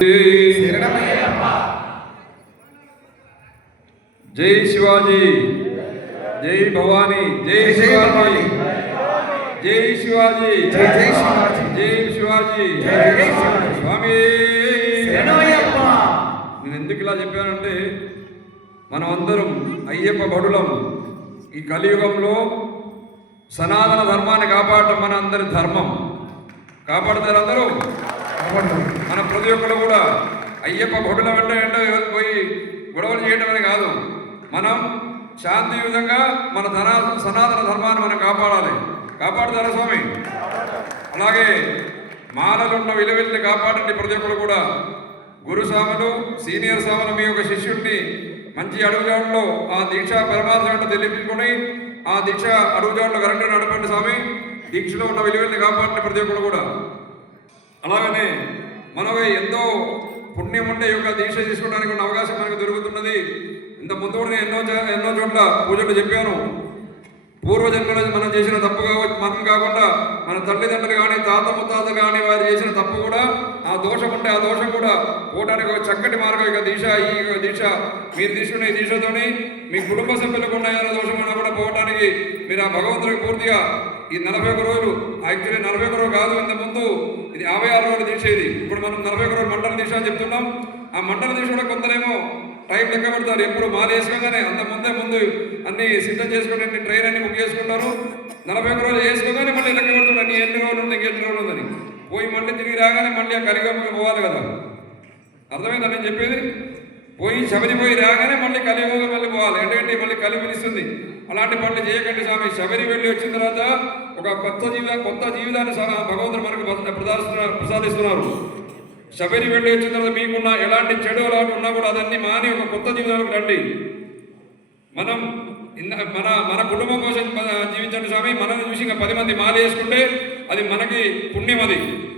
జై శివాజీ. జై భవానీ. జై శివాజీ. జై శివాజీ. జై జై శివాజీ. జై శివాజీ. స్వామి. నేను ఎందుకు ఇలా చెప్పానంటే మనం అందరం అయ్యప్ప భడులం ఈ కలియుగంలో సనాతన ధర్మాన్ని కాపాడటం మన అందరి ధర్మం. కాపాడతారు అందరూ? మన ప్రతి ఒక్కరు కూడా అయ్యప్ప భటుల వెంట వెంట పోయి గొడవలు చేయడం అని కాదు. మనం శాంతియుతంగా మన ధనా సనాతన ధర్మాన్ని మనం కాపాడాలి. కాపాడుతారా స్వామి? అలాగే మాలలున్న విలువల్ని కాపాడండి ప్రతి ఒక్కరు కూడా. గురు స్వాములు సీనియర్ సామలు మీ యొక్క శిష్యుడిని మంచి అడుగుజాడులో ఆ దీక్ష పరమాత్మ తెలిపించుకొని ఆ దీక్ష అడుగుజాడులో కరెక్ట్గా నడపండి స్వామి. దీక్షలో ఉన్న విలువల్ని కాపాడండి ప్రతి ఒక్కరు కూడా. అలాగనే మనమే ఎంతో పుణ్యం ఉండే యొక్క దీక్ష తీసుకోవడానికి ఉన్న అవకాశం మనకు దొరుకుతున్నది. ఇంత ముందు కూడా నేను ఎన్నో ఎన్నో చోట్ల పూజలు చెప్పాను. పూర్వజన్మలో మనం చేసిన తప్పు కావచ్చు మనం కాకుండా మన తల్లిదండ్రులు కానీ తాత ముత్తాత కానీ వారు చేసిన తప్పు కూడా ఆ దోషం ఉంటే ఆ దోషం కూడా పోవడానికి ఒక చక్కటి మార్గం ఇక దీక్ష ఈ యొక్క దీక్ష. మీరు తీసుకున్న ఈ దీక్షతోని మీ కుటుంబ సభ్యులకు ఉన్న దోషం కూడా పోవడానికి మీరు ఆ భగవంతుడికి పూర్తిగా ఈ నలభై ఒక రోజులు యాక్చువల్లీ నలభై ఒక రోజు కాదు ఇంత ముందు ఇది యాభై ఆరు రోజులు తీసేది. ఇప్పుడు మనం నలభై ఒక రోజు మండల దీక్ష అని చెప్తున్నాం. ఆ మండల తీసి కూడా కొందరేమో టైం లెక్క పెడతారు. ఎప్పుడు మాల వేసుకోగానే అంత ముందే ముందు అన్ని సిద్ధం చేసుకుని ట్రైన్ అన్ని బుక్ చేసుకుంటారు. నలభై ఒక రోజులు వేసుకోగానే మళ్ళీ లెక్క పెడతాడు అన్ని ఎన్ని రోజులు ఉంది ఎన్ని రోజులు ఉందని. పోయి మళ్ళీ తిరిగి రాగానే మళ్ళీ ఆ కలిగమ్మకి పోవాలి కదా. అర్థమైందా నేను చెప్పేది? పోయి శబరి పోయి రాగానే మళ్ళీ కలియుగంలో మళ్ళీ పోవాలి ఏంటంటే మళ్ళీ కలి పిలుస్తుంది. అలాంటి పనులు చేయకండి స్వామి. శబరి వెళ్ళి వచ్చిన తర్వాత ఒక కొత్త జీవ కొత్త జీవితాన్ని భగవంతుడు మనకు ప్రస- ప్రసాదిస్తున్నారు. శబరి వెళ్ళి వచ్చిన తర్వాత మీకున్న ఎలాంటి చెడు అలాంటి ఉన్నా కూడా అదన్నీ మాని ఒక కొత్త జీవితానికి రండి. మనం మన మన కుటుంబం కోసం జీవించండి స్వామి. మనల్ని చూసి ఇంకా పది మంది మాల వేసుకుంటే అది మనకి పుణ్యం అది.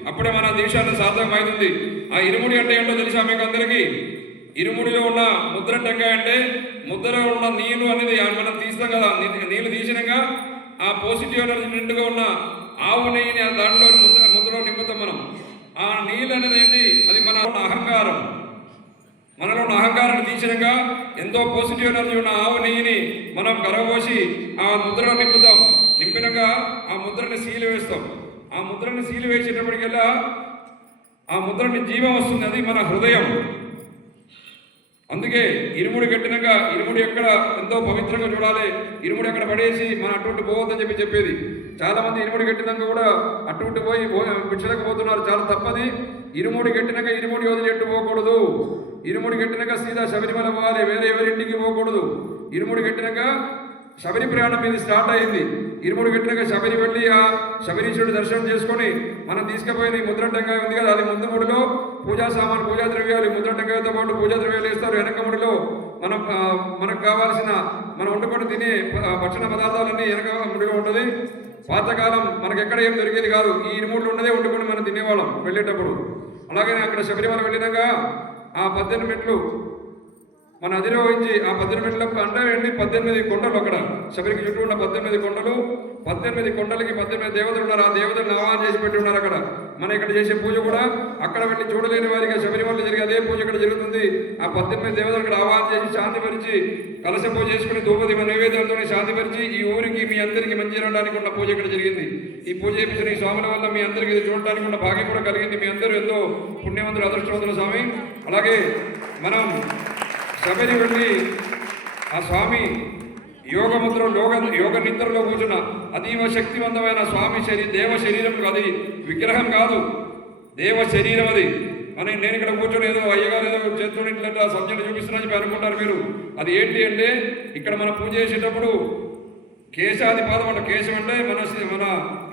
అప్పుడే మన దీక్షాన్ని సార్థకం అవుతుంది ఆ ఇరుముడి అంటే ఏంటో తెలుసా మీకు అందరికీ? ఇరుముడిలో ఉన్న ముద్ర టెంకాయ అంటే ముద్రలో ఉన్న నీళ్ళు అనేది మనం తీస్తాం కదా. నీళ్ళు తీసినాక ఆ పాజిటివ్ ఎనర్జీ నిండుగా ఉన్న ఆవు నెయ్యిని ఆ దాంట్లో ముద్ర ముద్రలో నింపుతాం మనం. ఆ నీళ్ళు అనేది ఏంటి? అది మన ఉన్న అహంకారం. మనలో ఉన్న అహంకారాన్ని తీసినాక ఎంతో పాజిటివ్ ఎనర్జీ ఉన్న ఆవు నెయ్యిని మనం కరగబోసి ఆ ముద్రలో నింపుతాం. నింపినాక ఆ ముద్రని సీలు వేస్తాం. ఆ ముద్రని సీలు వేసేటప్పటికల్లా ఆ ముద్రని జీవం వస్తుంది. అది మన హృదయం. అందుకే ఇరుముడు కట్టినాక ఇరుముడు ఎక్కడ ఎంతో పవిత్రంగా చూడాలి. ఇరుముడు ఎక్కడ పడేసి మనం అటువంటి పోవద్దని చెప్పి చెప్పేది. చాలా మంది ఇరుముడి కట్టినాక కూడా అటువంటి పోయి పిచ్చలేకపోతున్నారు చాలా తప్పది. ఇరుముడి కట్టినాక ఇరుముడి వదిలేట్టు పోకూడదు. ఇరుముడి కట్టినాక సీదా శబరిమల పోవాలి. వేరే ఎవరింటికి పోకూడదు. ఇరుముడు కట్టినాక శబరి ప్రయాణం ఇది స్టార్ట్ అయింది. ఇరుముడు కట్టినాక శబరి వెళ్ళి ఆ శబరీశ్వరుడు దర్శనం చేసుకొని మనం తీసుకుపోయిన ఈ ముద్ర టెంకాయ ఉంది కదా అది ముందు ముడిలో పూజా సామాన్ పూజా ద్రవ్యాలు ఈ ముద్ర టెంకాయతో పాటు పూజా ద్రవ్యాలు వేస్తారు. వెనక ముడిలో మనం మనకు కావాల్సిన మనం వండుకొని తినే భక్షణ పదార్థాలన్నీ వెనక ముడిలో ఉంటుంది. పాతకాలం మనకు ఎక్కడ ఏం దొరికేది కాదు. ఈ ఇరుముడులు ఉన్నదే వండుకొని మనం తినేవాళ్ళం వెళ్ళేటప్పుడు. అలాగే అక్కడ శబరిమల వెళ్ళినాక ఆ పద్దెనిమిది మెట్లు మన అధిరోహించి ఆ పద్దెనిమిది మెట్ల ఏంటి పద్దెనిమిది కొండలు అక్కడ. శబరికి చుట్టూ ఉన్న పద్దెనిమిది కొండలు. పద్దెనిమిది కొండలకి పద్దెనిమిది దేవతలు ఉన్నారు. ఆ దేవతలను ఆహ్వానం చేసి పెట్టి ఉన్నారు అక్కడ. మన ఇక్కడ చేసే పూజ కూడా అక్కడ వెళ్ళి చూడలేని వారికి శబరిమల జరిగే అదే పూజ ఇక్కడ జరుగుతుంది. ఆ పద్దెనిమిది దేవతలు ఇక్కడ ఆహ్వానం చేసి శాంతిపరిచి కలశ పూజ చేసుకుని ధూపదీప నైవేద్యంతో శాంతిపరిచి ఈ ఊరికి మీ అందరికీ మంచి జరగడానికి ఉన్న పూజ ఇక్కడ జరిగింది. ఈ పూజ చేపించిన ఈ స్వాముల వల్ల మీ అందరికీ ఇది చూడటానికి ఉన్న భాగ్యం కూడా కలిగింది. మీ అందరూ ఎంతో పుణ్యవంతులు అదృష్టవంతులు స్వామి. అలాగే మనం శబరి వెళ్ళి ఆ స్వామి యోగముద్ర యోగ యోగ నిద్రలో కూర్చున్న అతీవ శక్తివంతమైన స్వామి శరీ దేవ శరీరం అది విగ్రహం కాదు. దేవ శరీరం అది. అని నేను ఇక్కడ కూర్చొని ఏదో అయ్యగారు ఏదో చేతులు ఇట్లా సబ్జెక్ట్ చూపిస్తున్నా చెప్పి అనుకుంటారు మీరు. అది ఏంటి అంటే ఇక్కడ మనం పూజ చేసేటప్పుడు కేశాది పాదం అంటే. కేశం అంటే మన మన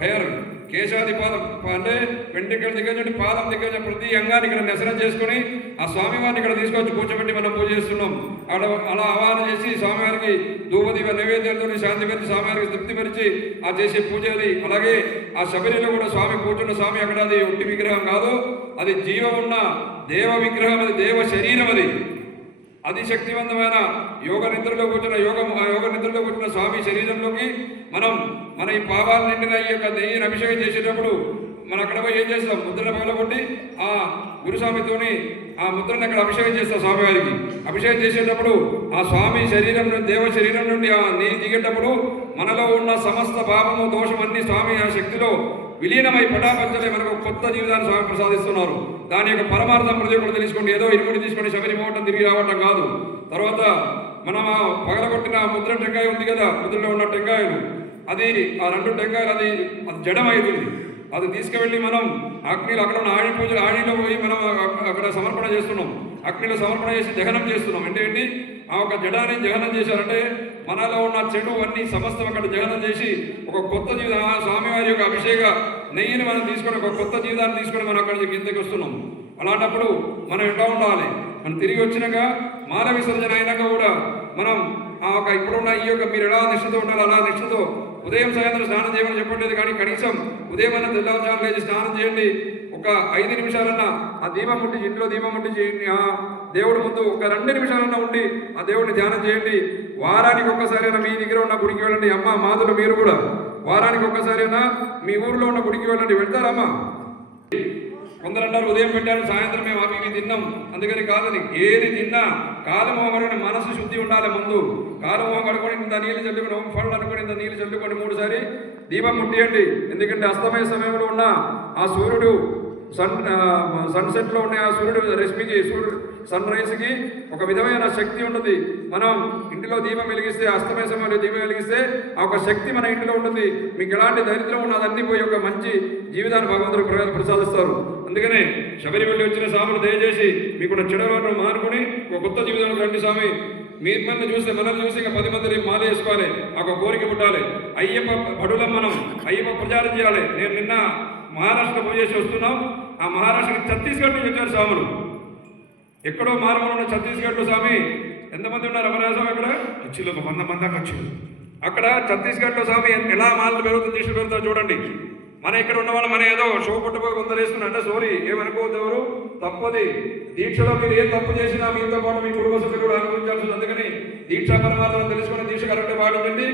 హెయిర్ కేశాది పాదం అంటే వెంట్రుకల దగ్గర నుండి పాదం దగ్గర ప్రతి అంగాన్ని ఇక్కడ నెసనం చేసుకొని ఆ స్వామివారిని ఇక్కడ తీసుకొచ్చి కూర్చోబెట్టి మనం పూజ చేస్తున్నాం. అక్కడ అలా ఆహ్వానం చేసి స్వామివారికి ధూపదీప శాంతి శాంతిపరిచి స్వామివారికి తృప్తిపరిచి ఆ చేసే పూజ అది. అలాగే ఆ శబరిలో కూడా స్వామి కూర్చున్న స్వామి అక్కడ అది ఒట్టి విగ్రహం కాదు. అది జీవం ఉన్న దేవ విగ్రహం అది దేవ శరీరం అది. అతిశక్తివంతమైన యోగ నిద్రలో కూర్చున్న యోగం ఆ యోగ నిద్రలో కూర్చున్న స్వామి శరీరంలోకి మనం మన ఈ పాపాలు నిండిన ఈ యొక్క నెయ్యిని అభిషేకం చేసేటప్పుడు మనం అక్కడ పోయి ఏం చేస్తాం? ముద్రను పగలగొట్టి ఆ గురుస్వామితోని ఆ ముద్రను అక్కడ అభిషేకం చేస్తాం స్వామివారికి. అభిషేకం చేసేటప్పుడు ఆ స్వామి శరీరం నుండి దేవ శరీరం నుండి ఆ నెయ్యి దిగేటప్పుడు మనలో ఉన్న సమస్త పాపము దోషం అన్ని స్వామి ఆ శక్తిలో విలీనమై పటాపంచలే మనకు కొత్త జీవితాన్ని స్వామి ప్రసాదిస్తున్నారు. దాని యొక్క పరమార్థం ప్రతి ఒక్కరు తెలుసుకోండి. ఏదో ఇరుముడి తీసుకొని శబరి పోవటం తిరిగి రావటం కాదు. తర్వాత మనం పగలగొట్టిన ముద్ర టెంకాయ ఉంది కదా ముద్రలో ఉన్న టెంకాయలు. అది ఆ రెండు టెంకాయలు అది అది జడమైతుంది. అది తీసుకువెళ్ళి మనం అగ్నిలో అక్కడ ఉన్న ఆడి పూజలు ఆడిలో పోయి మనం అక్కడ సమర్పణ చేస్తున్నాం. అగ్నిలో సమర్పణ చేసి దహనం చేస్తున్నాం. అంటే ఏంటి? ఆ ఒక జడాన్ని జగనం చేశారంటే మనలో ఉన్న చెడు అన్ని సమస్తం అక్కడ జగనం చేసి ఒక కొత్త జీవితం ఆ స్వామివారి యొక్క అభిషేక నెయ్యిని మనం తీసుకొని ఒక కొత్త జీవితాన్ని తీసుకొని మనం అక్కడ కిందకి వస్తున్నాం. అలాంటప్పుడు మనం ఎట్లా ఉండాలి? మనం తిరిగి వచ్చినాక మాల విసర్జన అయినాక కూడా మనం ఆ ఒక ఇప్పుడున్న ఈ యొక్క మీరు ఎలా నిష్ఠతో ఉండాలి అలా నిష్ఠతో ఉదయం సాయంత్రం స్నానం చేయమని చెప్పట్లేదు కానీ కనీసం ఉదయం అన్న తెల్లవారుజాము లేచి స్నానం చేయండి. ఒక ఐదు నిమిషాలన్నా ఆ దీపం ముట్టించి ఇంట్లో దీపం ముట్టించి ఆ దేవుడి ముందు ఒక రెండు నిమిషాలన్నా ఉండి ఆ దేవుడిని ధ్యానం చేయండి. వారానికి ఒక్కసారైనా మీ దగ్గర ఉన్న గుడికి వెళ్ళండి. అమ్మ మాదులు మీరు కూడా. వారానికి ఒక్కసారైనా మీ ఊర్లో ఉన్న గుడికి వెళ్ళండి. వెళ్తారమ్మా కొందరు అన్నారు ఉదయం పెట్టారు సాయంత్రం మేము అవి ఇవి తిన్నాం. అందుకని కాదని ఏది తిన్నా కాలుమోహం కడుకొని మనసు శుద్ధి ఉండాలి ముందు. కాలుమోహం కడుకొని ఇంత నీళ్ళు చల్లుకొని ఓం ఫళ్ళు అనుకొని ఇంత నీళ్ళు చల్లుకొని మూడుసారి దీపం ముట్టియండి. ఎందుకంటే అస్తమయ సమయంలో ఉన్న ఆ సూర్యుడు సన్ సన్సెట్లో ఉండే ఉన్న ఆ సూర్యుడు రశ్మికి సూర్యుడు సన్ రైజ్కి ఒక విధమైన శక్తి ఉంటుంది మనం ఇంటిలో దీపం వెలిగిస్తే అస్తమయ సమయంలో దీపం వెలిగిస్తే ఆ ఒక శక్తి మన ఇంటిలో ఉంటుంది మీకు ఎలాంటి దరిద్రం ఉన్నదన్నీ పోయి ఒక మంచి జీవితాన్ని భగవంతుడు ప్ర- ప్రసాదిస్తారు. అందుకనే శబరి వెళ్ళి వచ్చిన స్వాములు దయచేసి మీకు చెడవాటం మానుకొని ఒక కొత్త జీవితంలో రండి స్వామి. మిమ్మల్ని చూస్తే మనల్ని చూసి ఇంకా పది మందిని మాల వేసుకోవాలి. ఒక కోరిక పుట్టాలి. అయ్యప్ప అడులం మనం అయ్యప్ప ప్రచారం చేయాలి. నేను నిన్న మహారాష్ట్ర పోయేసి చేసి వస్తున్నాం. ఆ మహారాష్ట్రకి ఛత్తీస్గఢ్ నుంచి వచ్చారు స్వాములు. ఎక్కడో మారుమూల ఉన్న ఛత్తీస్గఢ్లో స్వామి ఎంతమంది ఉన్నారు అమరాజ స్వామి అక్కడ? ఖర్చులు ఒక వంద మంది ఖర్చు అక్కడ ఛత్తీస్గఢ్లో స్వామి ఎలా మాలలు పెరుగుతుంది దృష్టి పెరుగుతారు చూడండి. మన ఇక్కడ ఉన్న వాళ్ళు మన ఏదో షో పుట్టబోయి కొందరేస్తున్నా అంటే సారీ ఏమనుకోవద్దు ఎవరు? తప్పది. దీక్షలో మీరు ఏ తప్పు చేసినా మీతో పాటు మీ కుటుంబ సభ్యులు కూడా అనుభవించాల్సి అందుకని దీక్షా పరమాత్మ తెలుసుకుని దీక్ష కరెక్ట్ పాటించండి.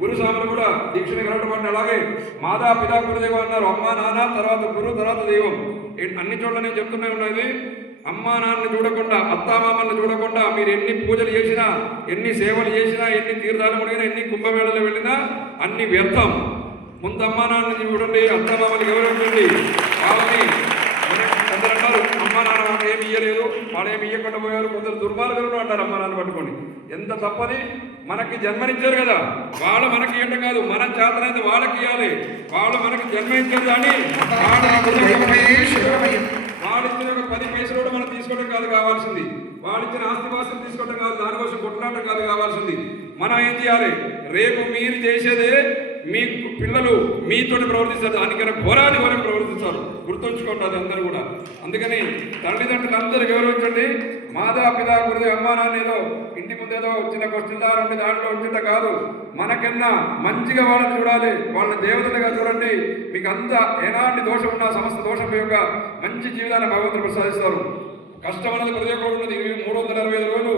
గురు స్వాములు కూడా దీక్షని కరెక్ట్ అలాగే మాదా పితా గురుదేవ అన్నారు. అమ్మ నాన్న తర్వాత గురు తర్వాత దైవం. అన్ని చోట్ల నేను చెప్తూనే ఉన్నది అమ్మా నాన్నని చూడకుండా అత్తామామల్ని చూడకుండా మీరు ఎన్ని పూజలు చేసినా ఎన్ని సేవలు చేసినా ఎన్ని తీర్థాలు ముడిగినా ఎన్ని కుంభమేళలు వెళ్ళినా అన్ని వ్యర్థం. ముందు అమ్మా నాన్నని చూడండి అత్తామామల్ని గౌరవించండి వాళ్ళని నాన్న ఏమి ఇయ్యలేదు వాళ్ళేమి ఇయ్యకుండా పోయారు కొందరు దుర్మార్గులు అంటారు అమ్మ నాన్న పట్టుకొని ఎంత తప్పది మనకి జన్మనిచ్చారు కదా. వాళ్ళు మనకి ఇవ్వడం కాదు మనం చేతనైతే వాళ్ళకి ఇవ్వాలి. వాళ్ళు మనకి జన్మనిచ్చారు కానీ వాళ్ళు ఇచ్చిన ఒక పది పైసలు కూడా మనం తీసుకోవడం కాదు కావాల్సింది. వాళ్ళు ఇచ్చిన ఆస్తిపాస్తులు తీసుకోవడం కాదు దానికోసం కొట్లాడటం కాదు కావాల్సింది. మనం ఏం చేయాలి? రేపు మీరు చేసేదే మీ పిల్లలు మీతో ప్రవర్తిస్తారు. దానికన్నా ఘోరాన్ని ఘోరం ప్రవర్తిస్తారు. గుర్తుంచుకోండి అది అందరూ కూడా. అందుకని తల్లిదండ్రులు అందరూ గౌరవించండి. మాదా పితా గురుదే అమ్మా నాన్న ఏదో ఇంటి ముందేదో చిన్న క్వశ్చన్ ఉండి దాంట్లో వచ్చింద కాదు. మనకన్నా మంచిగా వాళ్ళని చూడాలి. వాళ్ళని దేవతలుగా చూడండి. మీకు అంత ఎలాంటి దోషం ఉన్నా సమస్త దోషం యొక్క మంచి జీవితాన్ని భగవంతుడు ప్రసాదిస్తారు. కష్టం అనేది ప్రతి ఒక్కరు ఉన్నది. మూడు వందల అరవై ఐదు రోజులు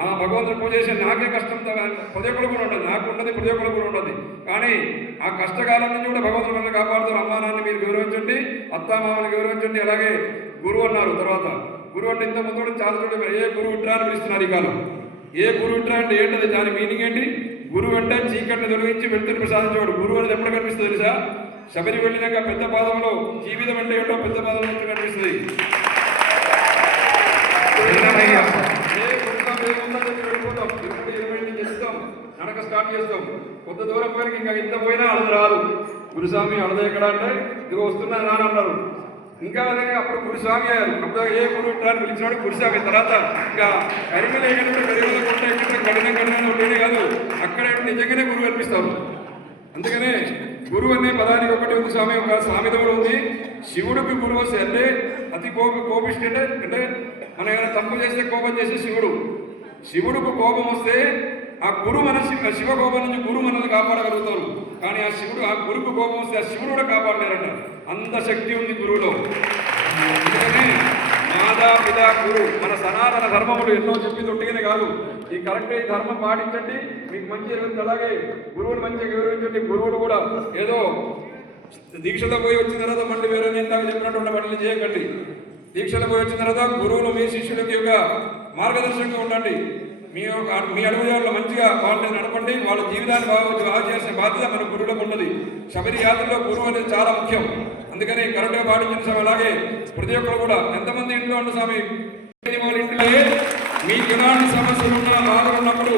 ఆ భగవంతుడు పూజ చేసే నాకే కష్టం త- ప్రతి ఒక్కరు కూడా ఉండదు నాకు ఉండదు ప్రతి ఒక్కరు కూడా ఉండదు కానీ ఆ కష్టకాలం నుంచి కూడా భగవంతుడు మనల్ని కాపాడుతారు అమ్మా నాన్న మీరు గౌరవించండి. అత్తామామని గౌరవించండి. అలాగే గురువు అన్నారు తర్వాత. గురువు అంటే ఇంత ముందు కూడా చాలా చూడండి ఏ గురువు ఇట్రా అని పిలుస్తున్నారు ఈ కాలం. ఏ గురువు ఇట్రా అంటే ఏంటది? దాని మీనింగ్ ఏంటి? గురువు అంటే చీకటిని తొలగించి వెళ్తుని ప్రసాదించేవాడు. గురువు అనేది ఎప్పుడు కనిపిస్తుంది తెలుసా? శబరి వెళ్ళినాక పెద్ద పాదంలో జీవితం అంటే ఏంటో పెద్ద పాదం కనిపిస్తుంది. నడక స్టార్ట్ చేస్తాం కొద్ది దూరం పోయిన ఇంకా ఇంత పోయినా అడదు రాదు గురుస్వామి అడదు ఎక్కడ అంటే ఇదిగో వస్తున్నా రాని అన్నారు ఇంకా అలాగే అప్పుడు గురుస్వామి అయ్యారు అప్పుడు ఏ గురువు అని పిలిచినాడు గురుస్వామి తర్వాత ఇంకా కరిమలు ఎక్కడ కరిమలు కొంటే ఎక్కడ కఠినం కఠినం ఉండేది కాదు అక్కడ నిజంగానే గురువు కనిపిస్తారు అందుకనే గురువు అనే పదానికి ఒకటి ఒక స్వామి ఒక సామెత కూడా ఉంది శివుడికి గురువు వస్తే అంటే అతి కోపి కోపిష్టి అంటే అంటే మనం ఏమైనా తప్పు చేస్తే కోపం చేసే శివుడు. శివుడికి కోపం వస్తే ఆ గురు మన శివ శివ కోపం నుంచి గురు మనల్ని కాపాడగలుగుతారు. కానీ ఆ శివుడు ఆ గురుకు కోపం వస్తే ఆ శివుడు కూడా కాపాడలేరంట. అంత శక్తి ఉంది గురువులో. అందుకని మాదా పితా గురు మన సనాతన ధర్మములు ఎన్నో చెప్పి తొట్టిగానే కాదు. ఈ కరెక్ట్ ఈ ధర్మం పాటించండి మీకు మంచి జరుగుతుంది అలాగే గురువుని మంచిగా గౌరవించండి గురువులు కూడా ఏదో దీక్షతో పోయి వచ్చిన తర్వాత మళ్ళీ వేరే నేను చెప్పినట్టు చెప్పినటువంటి పనులు చేయకండి. దీక్షలు పోయి వచ్చిన తర్వాత గురువులు మీ శిష్యులకి యొక్క మార్గదర్శకంగా ఉండండి. మీ యొక్క మీ అడుగుజాడలో మంచిగా వాళ్ళని నడపండి. వాళ్ళ జీవితాన్ని బాగా బాగా చేసే బాధ్యత మన గురువులకు ఉన్నది. శబరి యాత్రలో గురువు అనేది చాలా ముఖ్యం. అందుకని కరెక్ట్గా పాటించిన స్వామి అలాగే ప్రతి ఒక్కరు కూడా ఎంతమంది ఇంట్లో ఉన్న స్వామి? వాళ్ళ ఇంట్లో మీకు ఎలాంటి సమస్యలు ఉన్నా బాధలు ఉన్నప్పుడు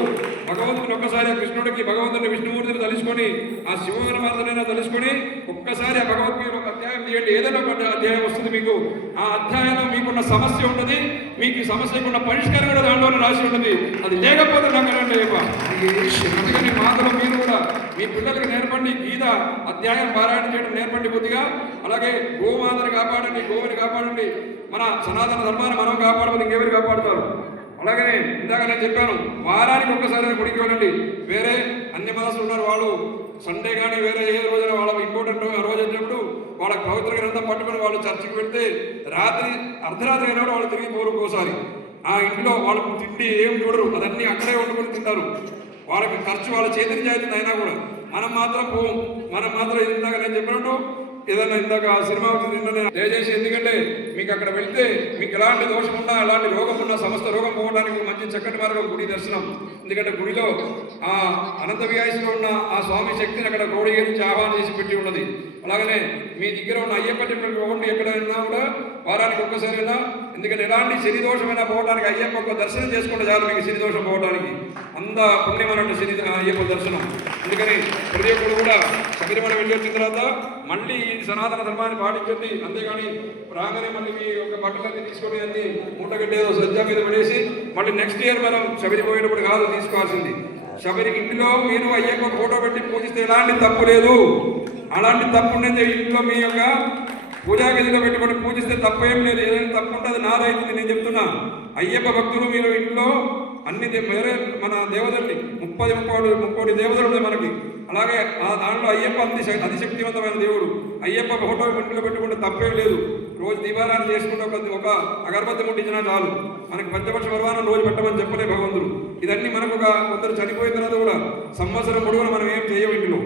భగవంతుని ఒక్కసారి ఆ కృష్ణుడికి భగవంతుని విష్ణుమూర్తిని తలుచుకొని ఆ శివగణమాతనైనా తలుచుకొని ఒక్కసారి ఆ భగవద్గీత ఒక అధ్యాయం తీయండి. ఏదైనా ఒక అధ్యాయం వస్తుంది మీకు. ఆ అధ్యాయంలో మీకున్న సమస్య ఉంటుంది. మీకు ఈ సమస్యకు ఉన్న పరిష్కారం కూడా దాంట్లోనే రాసి ఉంటుంది. అది లేకపోతే నాకు రండి అందుకని మాతలో మీరు కూడా మీ పిల్లలకు నేర్పండి. గీత అధ్యాయం పారాయణ చేయడం నేర్పండి కొద్దిగా. అలాగే గోమాతను కాపాడండి గోవుని కాపాడండి. మన సనాతన ధర్మాన్ని మనం కాపాడమని ఇంకెవరు కాపాడుతారు? అలాగనే ఇందాక నేను చెప్పాను వారానికి ఒక్కసారి గుడికి వెళ్ళండి. వేరే అన్య మతస్థులు ఉన్నారు వాళ్ళు. సండే కానీ వేరే ఏ రోజున వాళ్ళ ఇంపార్టెంట్ ఆ రోజు వచ్చినప్పుడు వాళ్ళ పవిత్ర గ్రంథం పట్టుకొని వాళ్ళు చర్చికి వెళ్తే రాత్రి అర్ధరాత్రి అయినప్పుడు వాళ్ళు తిరిగి పోరు ఒకసారి ఆ ఇంట్లో వాళ్ళు తిండి ఏం చూడరు. అదన్నీ అక్కడే వండుకొని తింటారు. వాళ్ళకి ఖర్చు వాళ్ళ చేతిని చేతుంది అయినా కూడా. మనం మాత్రం పోం మనం మాత్రం ఇందాక నేను చెప్పినట్టు ఏదైనా ఇందాక సినిమా వచ్చింది నిన్న దయచేసి ఎందుకంటే మీకు అక్కడ వెళ్తే మీకు ఎలాంటి దోషం ఉన్నా ఎలాంటి రోగం ఉన్నా సమస్త రోగం పోవడానికి ఒక మంచి చక్కటి మార్గం గుడి దర్శనం. ఎందుకంటే గుడిలో ఆ అనంత వ్యాయసులో ఉన్న ఆ స్వామి శక్తిని అక్కడ క్రోడీకరించి ఆహ్వానం చేసి పెట్టి ఉన్నది. అలాగనే మీ దగ్గర ఉన్న అయ్యప్ప టెంపుల్ పోండి ఎక్కడైనా కూడా వారానికి ఒక్కసారైనా ఎందుకంటే ఎలాంటి శనిదోషమైనా పోవడానికి అయ్యప్ప దర్శనం చేసుకుంటే చాలు మీకు శనిదోషం పోవడానికి అంత పుణ్యమైనటువంటి శని అయ్యప్ప దర్శనం. అందుకని ప్రతి ఒక్కరు కూడా శబరిమల వెళ్ళి వచ్చిన తర్వాత మళ్ళీ ఈ సనాతన ధర్మాన్ని పాటించండి. అంతేగాని రాగానే మళ్ళీ మీ యొక్క బట్టలన్నీ తీసుకొని అన్ని మూటగడ్డేదో సజ్జ మీద పడేసి మళ్ళీ నెక్స్ట్ ఇయర్ మనం శబరి పోయేటప్పుడు కాదు తీసుకోవాల్సింది. శబరి ఇంటిలో మీరు అయ్యప్ప ఫోటో పెట్టి పూజిస్తే ఎలాంటి తప్పు లేదు. అలాంటి తప్పు ఉండేది ఇంట్లో మీ యొక్క పూజా గదిలో పెట్టుకొని పూజిస్తే తప్పేం ఏం లేదు ఏదైనా తప్పు ఉంటుంది అది నాదైతుంది నేను చెప్తున్నా. అయ్యప్ప భక్తులు మీరు ఇంట్లో అన్ని వేరే మన దేవతల్ని ముప్పది ముప్పై ముప్పై దేవతలు ఉన్నాయి మనకి. అలాగే ఆ దాంట్లో అయ్యప్ప అతి అతిశక్తివంతమైన దేవుడు. అయ్యప్ప ఫోటో ఇంట్లో పెట్టుకుంటే తప్పేం లేదు. రోజు దీపారాన్ని చేసుకుంటే ఒక ఒక అగరబత్తి ముట్టించినా చాలు. మనకి పంచపక్ష పర్వాణం రోజు పెట్టమని చెప్పలే భగవంతుడు. ఇదన్నీ మనకు ఒక కొందరు చనిపోయిన తర్వాత కూడా సంవత్సరం పొడవునా మనం ఏం చేయవు ఇంట్లో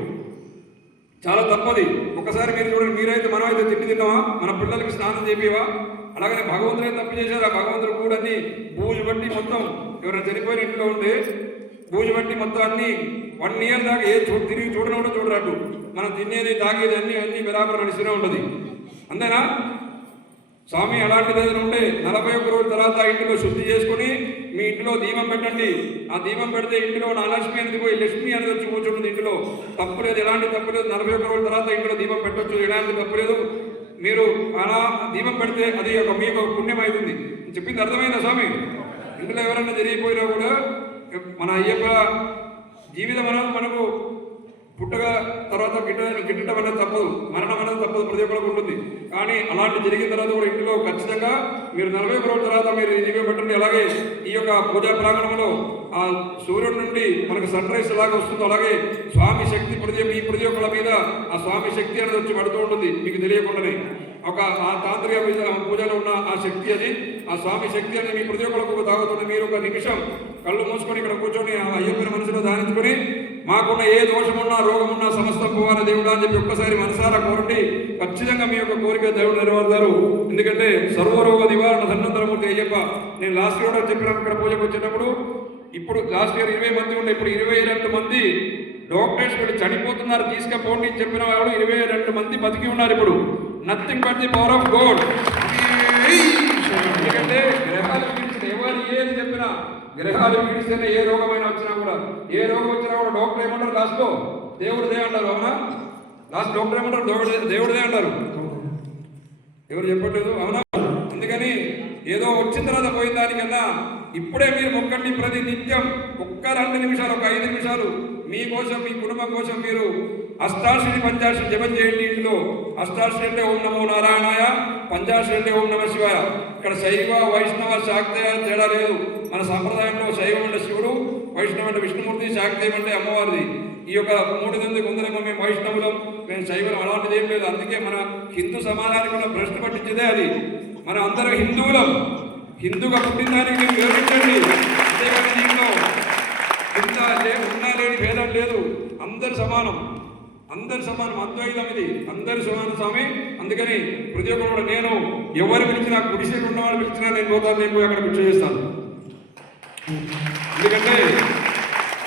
చాలా తప్పది. ఒకసారి మీరు చూడండి మీరైతే మనమైతే అయితే తిండి తిన్నావా మన పిల్లలకి స్నానం చేపేవా అలాగనే భగవంతుడే తప్పు చేశారు ఆ భగవంతుడు కూడా అన్ని బూజు బట్టి మొత్తం ఎవరైనా చనిపోయిన ఇంట్లో ఉంటే బూజు బట్టి మొత్తం అన్ని వన్ ఇయర్ దాకా ఏ చూ తిరిగి చూడడం కూడా చూడరాటు మనం తినేది తాగేది అన్ని అన్ని బరాబర్ నడుస్తూనే ఉంటుంది. అంతేనా? స్వామి అలాంటిది ఏదైనా ఉంటే నలభై ఒక్క రోజుల తర్వాత ఇంటిలో శుద్ధి చేసుకుని మీ ఇంట్లో దీపం పెట్టండి. ఆ దీపం పెడితే ఇంట్లో నా లక్ష్మి అనేది పోయి? లక్ష్మి అనేది వచ్చి కూర్చుంటుంది ఇంట్లో. తప్పలేదు ఎలాంటి తప్పులేదు నలభై ఒక్క రోజుల తర్వాత ఇంట్లో దీపం పెట్టొచ్చు. ఎలాంటి తప్పులేదు మీరు అలా దీపం పెడితే అది ఒక మీకు ఒక పుణ్యం అవుతుంది చెప్పింది అర్థమైందా స్వామి? ఇంట్లో ఎవరైనా జరిగిపోయినా కూడా మన అయ్యప్ప జీవితం అనేది మనకు పుట్టగా తర్వాత గిట్ట గిట్టడం అనేది తప్పదు మరణం అనేది తప్పదు ప్రతి ఒక్కరికి ఉంటుంది. కానీ అలాంటి జరిగిన తర్వాత కూడా ఇంట్లో ఖచ్చితంగా మీరు నలభై ఒక్క రోజుల తర్వాత మీరు దీపం పెట్టండి. అలాగే ఈ యొక్క పూజా ప్రాంగణంలో ఆ సూర్యుడి నుండి మనకు సన్ రైజ్ ఎలాగ వస్తుందో అలాగే స్వామి శక్తి ప్రతి ఈ ప్రతి ఒక్కళ్ళ మీద ఆ స్వామి శక్తి అనేది వచ్చి పడుతూ ఉంటుంది మీకు తెలియకుండానే. ఒక ఆ తాంత్రిక పూజలో ఉన్న ఆ శక్తి అది ఆ స్వామి శక్తి అనేది మీ ప్రతి ఒక్కరికి తాగుతుంది. మీరు ఒక నిమిషం కళ్ళు మూసుకొని ఇక్కడ కూర్చొని ఆ అయ్యప్పని మనసులో ధ్యానించుకొని మాకున్న ఏ దోషమున్నా రోగమున్నా సమస్తం పోవాలి దేవుడా అని చెప్పి ఒక్కసారి మనసారా కోరండి. ఖచ్చితంగా మీ యొక్క కోరిక దేవుడు నెరవేరుతారు. ఎందుకంటే సర్వరోగ నివారణ సన్నంతరమూర్తి అయ్యప్ప నేను లాస్ట్ ఇయర్ కూడా చెప్పిన ఇక్కడ పూజకు వచ్చేటప్పుడు ఇప్పుడు లాస్ట్ ఇయర్ ఇరవై మంది ఉండే ఇప్పుడు ఇరవై రెండు మంది డాక్టర్స్ వీళ్ళు చనిపోతున్నారు తీసుకపోండి అని చెప్పిన వాళ్ళు ఇరవై రెండు మంది బతికి ఉన్నారు ఇప్పుడు. Nothing but the power of god ఎందుకంటే గ్రహాలు విడిచిన ఎవరు ఏది చెప్పినా గ్రహాలు పీడిస్తేనే ఏ రోగమైనా వచ్చినా కూడా ఏ రోగం వచ్చినా కూడా డాక్టర్ ఏమంటారు? రాసుకో లో దేవుడిదే అంటారు అవునా? లాస్ట్ డాక్టర్ ఏమంటారు? దేవుడు దేవుడిదే అంటారు. ఎవరు చెప్పట్లేదు అవునా? అందుకని ఏదో వచ్చిన తర్వాత పోయిన దానికన్నా ఇప్పుడే మీరు మొక్కండి ప్రతి నిత్యం ఒక్క రెండు నిమిషాలు ఒక ఐదు నిమిషాలు మీ కోసం మీ కుటుంబం కోసం మీరు అష్టాశ్రీ పంచాశ్రీ జపం చేయండి ఇంట్లో అష్టాశ్రీ అంటే ఓం నమో నారాయణాయ పంచాశ్రీ అంటే ఓం నమ శివాయ. ఇక్కడ శైవ వైష్ణవ శాక్తయ తేడా లేదు. మన సంప్రదాయంలో శైవం అంటే శివుడు వైష్ణవం అంటే విష్ణుమూర్తి శాక్తయం అంటే అమ్మవారిది. ఈ యొక్క మూడు తొమ్మిది కొందరేమో మేము వైష్ణవులం మేము శైవం అలాంటిది ఏం లేదు. అందుకే మన హిందూ సమాజానికి కూడా భ్రష్టు పట్టించేదే అది. మనం అందరం హిందువులం. హిందూగా పుట్టిన దానికి మేము వివరించండి. అంతేకాని దీంట్లో ఉన్నా లేని భేదం లేదు. అందరు సమానం. అందరి సమానం అద్వైతం ఇది అందరి సమాన స్వామి. అందుకని ప్రతి ఒక్కరు కూడా నేను ఎవరు పిలిచినా గుడిసెలు ఉన్న వాళ్ళు పిలిచినా నేను పోతాను నేను అక్కడ భిక్ష చేస్తాను ఎందుకంటే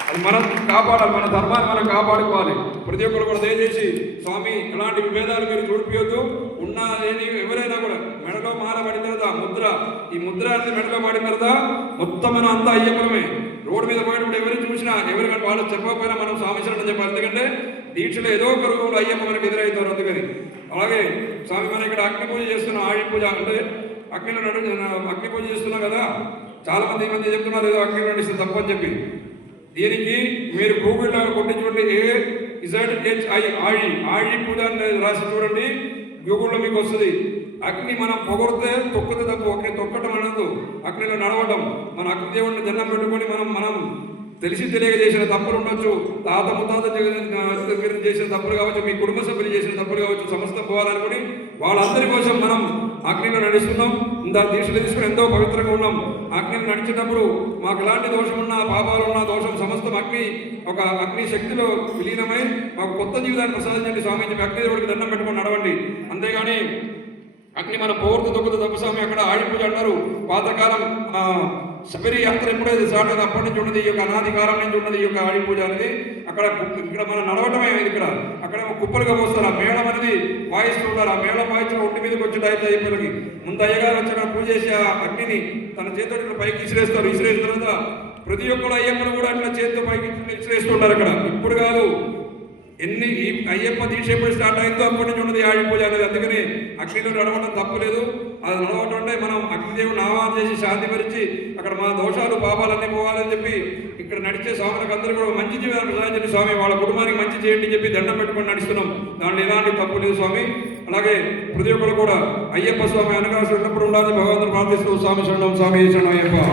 అది మనం కాపాడాలి మన ధర్మాన్ని మనం కాపాడుకోవాలి. ప్రతి ఒక్కరు కూడా దయచేసి స్వామి ఎలాంటి విభేదాలు మీరు చూడిపోయొద్దు. ఉన్నా లేని ఎవరైనా కూడా మెడలో మాల పడిన తర్వాత ముద్ర ఈ ముద్ర అనేది మెడలో పడిన తర్వాత మొత్తం మనం అంతా అయ్యప్పలమే రోడ్డు మీద పోయినప్పుడు ఎవరిని చూసినా ఎవరికైనా వాళ్ళు చెప్పకపోయినా మనం స్వామి చెప్పాలి. ఎందుకంటే దీక్షలో ఏదో ఒక రూపంలో అయ్యప్ప మనకు ఎదురవుతారు అందుకని అలాగే స్వామి మనం ఇక్కడ అగ్ని పూజ చేస్తున్నాం ఆడి పూజ అంటే అగ్నిలో నడు అగ్ని పూజ చేస్తున్నాం కదా చాలా మంది మంది చెప్తున్నారు ఏదో అగ్ని నడిస్తే తప్పని చెప్పి. దీనికి మీరు గూగుల్లో కొట్టి చూడండి ఏ ఇజడ్ హెచ్ ఐ ఆయి ఆయి పూజ అని రాసి చూడండి గూగుల్లో మీకు వస్తుంది. అగ్ని మనం పొగడితే తొక్కితే తప్పు అగ్ని తొక్కటం అనదు. అగ్నిలో నడవడం మన అగ్ని దేవుడిని దండం పెట్టుకొని మనం మనం తెలిసి తెలియక చేసిన తప్పులు ఉండొచ్చు. తాత ముత్తాత జగ- చేసిన తప్పులు కావచ్చు మీ కుటుంబ సభ్యులు చేసిన తప్పులు కావచ్చు సమస్త పోవాలనుకుని వాళ్ళందరి కోసం మనం అగ్నిలో నడుస్తున్నాం. ఇంత దీక్షలు తీసుకుని ఎంతో పవిత్రంగా ఉన్నాం. అగ్నిని నడిచేటప్పుడు మాకు ఎలాంటి దోషం ఉన్నా పాపాలు ఉన్నా దోషం సమస్తం అగ్ని ఒక అగ్ని శక్తిలో విలీనమై మాకు కొత్త జీవితాన్ని ప్రసాదించండి స్వామి చెప్పి అగ్ని దేవుడికి దండం పెట్టుకొని నడవండి. అంతేగాని అగ్ని మన పోర్తు తొక్కుతు తప్పస్వామి అక్కడ ఆడి అంటారు పాతకాలం శబరి యాత్ర ఎప్పుడైతే స్టార్ట్ అయింది అప్పటి నుంచి ఉన్నది ఈ యొక్క అనాధికారం నుంచి ఉన్నది ఈ యొక్క ఆడి పూజ అనేది అక్కడ ఇక్కడ మనం నడవటమే ఇక్కడ. అక్కడ కుప్పలుగా పోస్తారు. ఆ మేళం అనేది వాయిస్తూ ఉంటారు ఆ మేళం వాయించిన ఒంటి మీదకి వచ్చి అయితే అయిపోయి ముందు అయ్యగారు వచ్చి అక్కడ పూజ చేసి ఆ అగ్నిని తన చేతితో పైకి ఇసిరేస్తారు. ఇసిరేసిన తర్వాత ప్రతి ఒక్కరు అయ్యమ్మను కూడా అట్లా చేతితో పైకి ఇసిరేస్తుంటారు అక్కడ. ఇప్పుడు కాదు. ఎన్ని ఈ అయ్యప్ప దీక్ష ఎప్పుడు స్టార్ట్ అయిందో అప్పటి నుంచి ఉన్నది ఆడి పూజ అనేది. అందుకని అగ్నిలో నడవడం తప్పలేదు. అది నడవటం అంటే మనం అగ్నిదేవుడు నామాలు చేసి శాంతిపరిచి అక్కడ మన దోషాలు పాపాలన్నీ పోవాలని చెప్పి ఇక్కడ నడిచే స్వాములకు అందరూ కూడా మంచి జీవితాన్ని ప్రసాదించండి స్వామి. వాళ్ళ కుటుంబానికి మంచి చేయండి చెప్పి దండం పెట్టుకొని నడుస్తున్నాం. దాంట్లో ఎలాంటి తప్పు లేదు స్వామి. అలాగే ప్రతి ఒక్కరు కూడా అయ్యప్ప స్వామి అనుగ్రహం ఉన్నప్పుడు ఉండాలని భగవంతుని ప్రార్థిస్తూ స్వామి చూడడం స్వామి శరణం అయ్యప్ప.